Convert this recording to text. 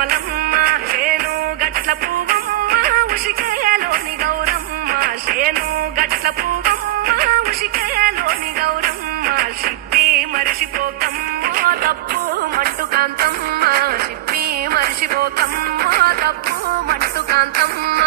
కమలమ్మ శేను గట్ల పువ్వమ్మ ఉషికేయలోని గౌరమ్మ శేను గట్ల పువ్వమ్మ ఉషికేయలోని గౌరమ్మ షిప్పి మరిసిపోకమ్మ తప్పు మంటు కాంతమ్మ షిప్పి మరిసిపోకమ్మ తప్పు మంటు కాంతమ్మ